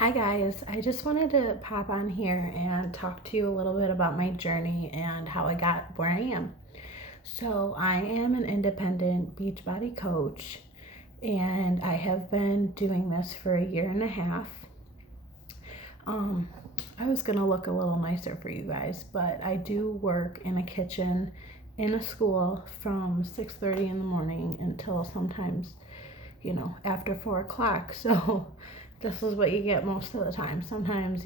Hi guys, I just wanted to pop on here and talk to you a little bit about my journey and how I got where I am. So, I am an independent Beachbody coach and I have been doing this for a year and a half. Um, I was gonna look a little nicer for you guys, but I do work in a kitchen in a school from 6:30 in the morning until sometimes after 4 o'clock. So this is what you get most of the time. Sometimes,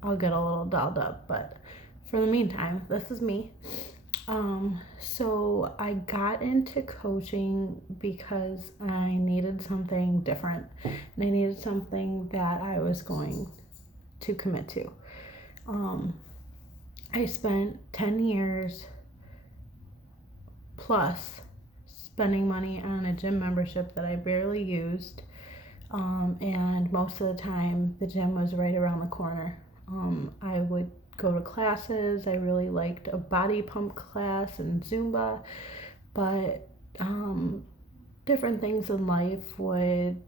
I'll get a little dolled up, but for the meantime, this is me. So I got into coaching because I needed something different and I needed something that I was going to commit to. I spent 10 years plus spending money on a gym membership that I barely used. And most of the time, the gym was right around the corner. I would go to classes. I really liked a body pump class and Zumba, but different things in life would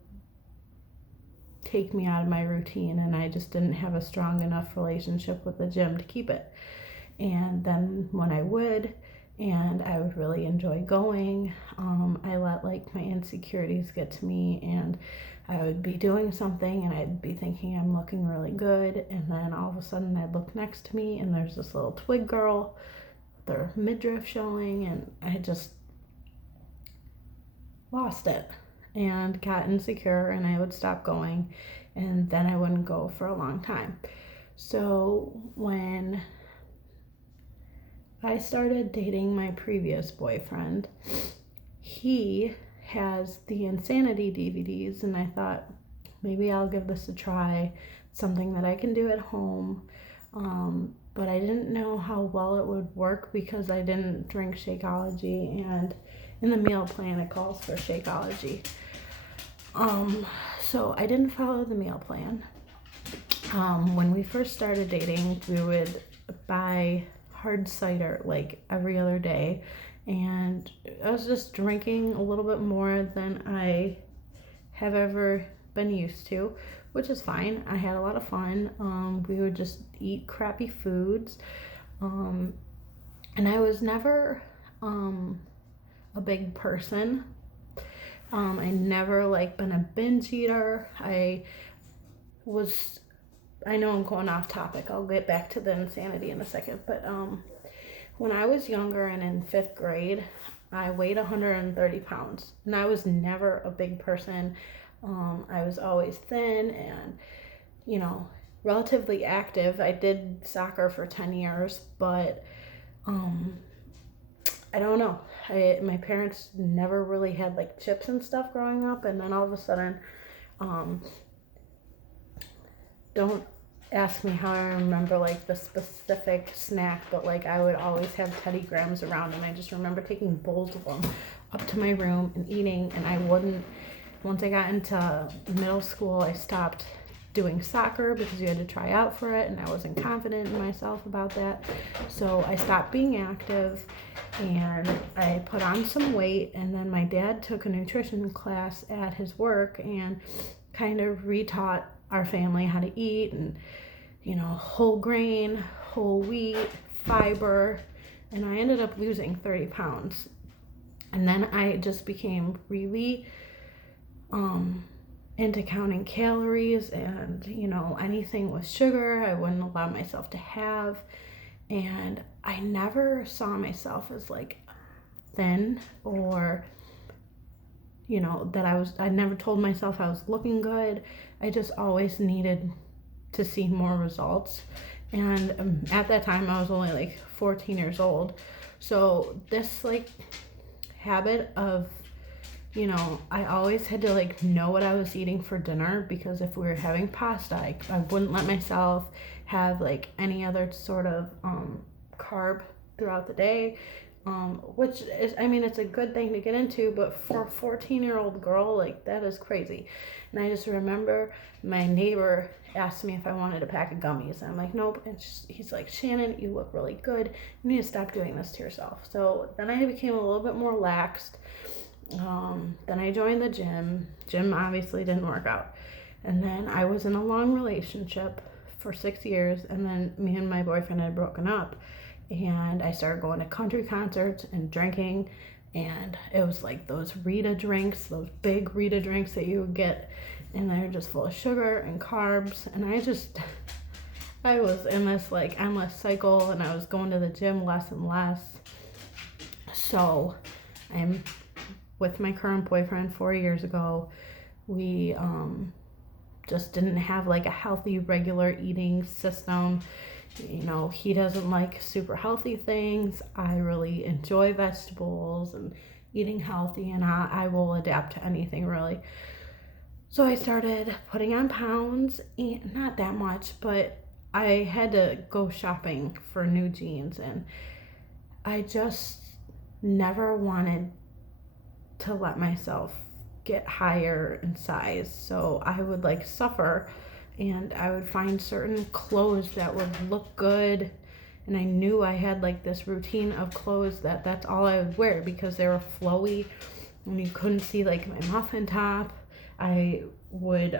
take me out of my routine, and I just didn't have a strong enough relationship with the gym to keep it. And then when I would, and I would really enjoy going, I let like my insecurities get to me, and I would be doing something and I'd be thinking I'm looking really good, and then all of a sudden I'd look next to me and there's this little twig girl, their midriff showing, and I just lost it and got insecure, and I would stop going, and then I wouldn't go for a long time. So when I started dating my previous boyfriend, he has the Insanity DVDs, and I thought maybe I'll give this a try. Something that I can do at home. But I didn't know how well it would work because I didn't drink Shakeology, and in the meal plan it calls for Shakeology. So I didn't follow the meal plan. When we first started dating, we would buy hard cider like every other day, and I was just drinking a little bit more than I have ever been used to, which is fine. I had a lot of fun. We would just eat crappy foods, and I was never a big person. I never like been a binge eater. Was I know I'm going off topic. I'll get back to the insanity in a second. But when I was younger and in fifth grade, I weighed 130 pounds. And I was never a big person. I was always thin and, relatively active. I did soccer for 10 years, but I don't know. My parents never really had like chips and stuff growing up. And then all of a sudden, don't ask me how I remember like the specific snack, but like I would always have Teddy Grahams around, and I just remember taking bowls of them up to my room and eating. And I wouldn't, once I got into middle school, I stopped doing soccer because you had to try out for it, and I wasn't confident in myself about that. So I stopped being active and I put on some weight. And then my dad took a nutrition class at his work and kind of retaught our family how to eat, and whole grain, whole wheat, fiber, and I ended up losing 30 pounds. And then I just became really into counting calories, and anything with sugar I wouldn't allow myself to have. And I never saw myself as like thin, or that I never told myself I was looking good. I just always needed to see more results. And at that time I was only like 14 years old. So this like habit of, I always had to like know what I was eating for dinner, because if we were having pasta, I wouldn't let myself have like any other sort of carb throughout the day. Which is, I mean, it's a good thing to get into, but for a 14-year-old girl, like, that is crazy. And I just remember my neighbor asked me if I wanted a pack of gummies, and I'm like, nope. And he's like, Shannon, you look really good. You need to stop doing this to yourself. So then I became a little bit more laxed. Then I joined the gym. Gym obviously didn't work out. And then I was in a long relationship for 6 years, and then me and my boyfriend had broken up, and I started going to country concerts and drinking, and it was like those Rita drinks, those big Rita drinks that you would get, and they're just full of sugar and carbs, and I was in this like endless cycle, and I was going to the gym less and less. So I'm with my current boyfriend 4 years ago. We just didn't have like a healthy regular eating system. You know, he doesn't like super healthy things. I really enjoy vegetables and eating healthy, and I will adapt to anything really. So I started putting on pounds, and not that much, but I had to go shopping for new jeans, and I just never wanted to let myself get higher in size. So I would like suffer, and I would find certain clothes that would look good, and I knew I had like this routine of clothes that's all I would wear because they were flowy and you couldn't see like my muffin top. I would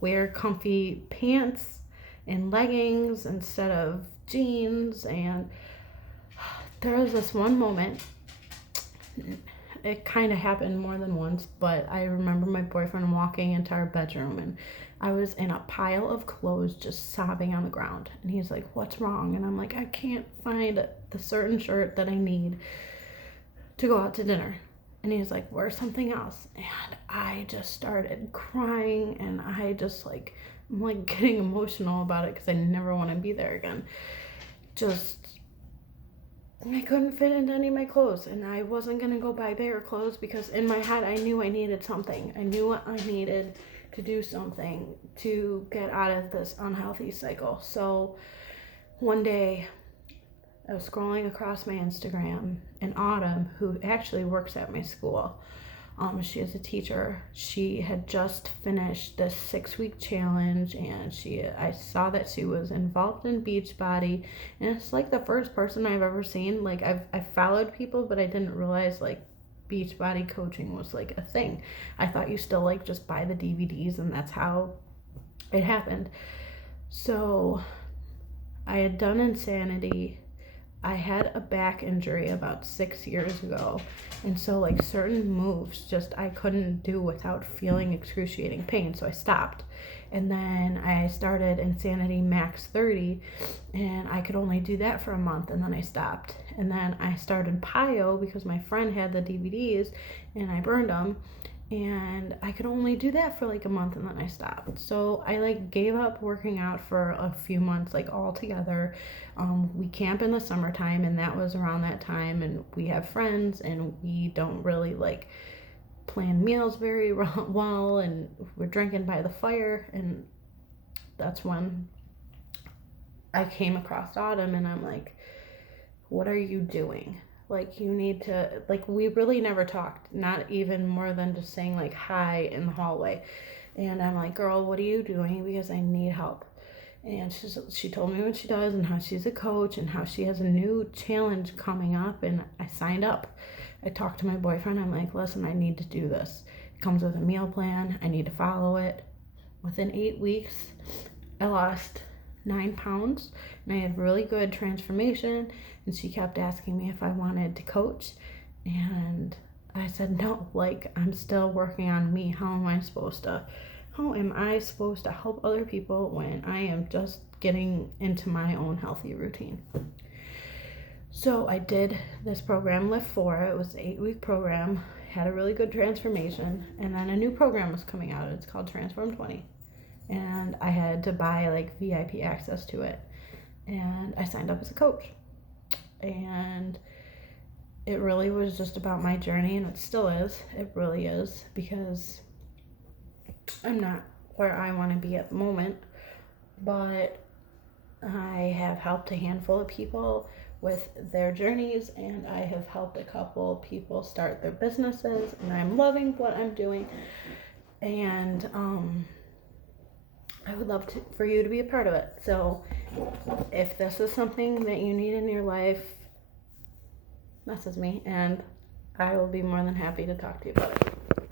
wear comfy pants and leggings instead of jeans. And there was this one moment, it kind of happened more than once, but I remember my boyfriend walking into our bedroom, and I was in a pile of clothes just sobbing on the ground, and he's like, "What's wrong?" And I'm like, "I can't find the certain shirt that I need to go out to dinner." And he's like, "Wear something else." And I just started crying, and I'm like getting emotional about it because I never want to be there again. I couldn't fit into any of my clothes, and I wasn't going to go buy bigger clothes because in my head I knew I needed something. I knew I needed to do something to get out of this unhealthy cycle. So one day I was scrolling across my Instagram, and Autumn, who actually works at my school, she is a teacher. She had just finished this 6-week challenge, and I saw that she was involved in Beachbody, and it's like the first person I've ever seen. Like I've followed people, but I didn't realize like Beachbody coaching was like a thing. I thought you still like just buy the DVDs and that's how it happened. So I had done Insanity. I had a back injury about 6 years ago, and so like certain moves just I couldn't do without feeling excruciating pain, so I stopped. And then I started Insanity Max 30, and I could only do that for a month, and then I stopped. And then I started PiYo because my friend had the DVDs, and I burned them, and I could only do that for like a month, and then I stopped. So I like gave up working out for a few months, like all together. We camp in the summertime, and that was around that time, and we have friends, and we don't really like plan meals very well, and we're drinking by the fire. And that's when I came across Autumn, and I'm like, "What are you doing? Like, you need to," like, we really never talked, not even more than just saying like hi in the hallway. And I'm like, "Girl, what are you doing? Because I need help." And she told me what she does and how she's a coach and how she has a new challenge coming up, and I signed up. I talked to my boyfriend. I'm like, "Listen, I need to do this. It comes with a meal plan. I need to follow it." Within 8 weeks, I lost 9 pounds, and I had really good transformation. And she kept asking me if I wanted to coach, and I said no. Like, I'm still working on me. How am I supposed to help other people when I am just getting into my own healthy routine? So I did this program, Lift 4. It was an 8-week program, had a really good transformation, and then a new program was coming out. It's called Transform 20, and I had to buy like VIP access to it, and I signed up as a coach. And it really was just about my journey, and it still is. It really is, because I'm not where I want to be at the moment, but I have helped a handful of people with their journeys, and I have helped a couple people start their businesses, and I'm loving what I'm doing. And I would love for you to be a part of it. So if this is something that you need in your life, message me, and I will be more than happy to talk to you about it.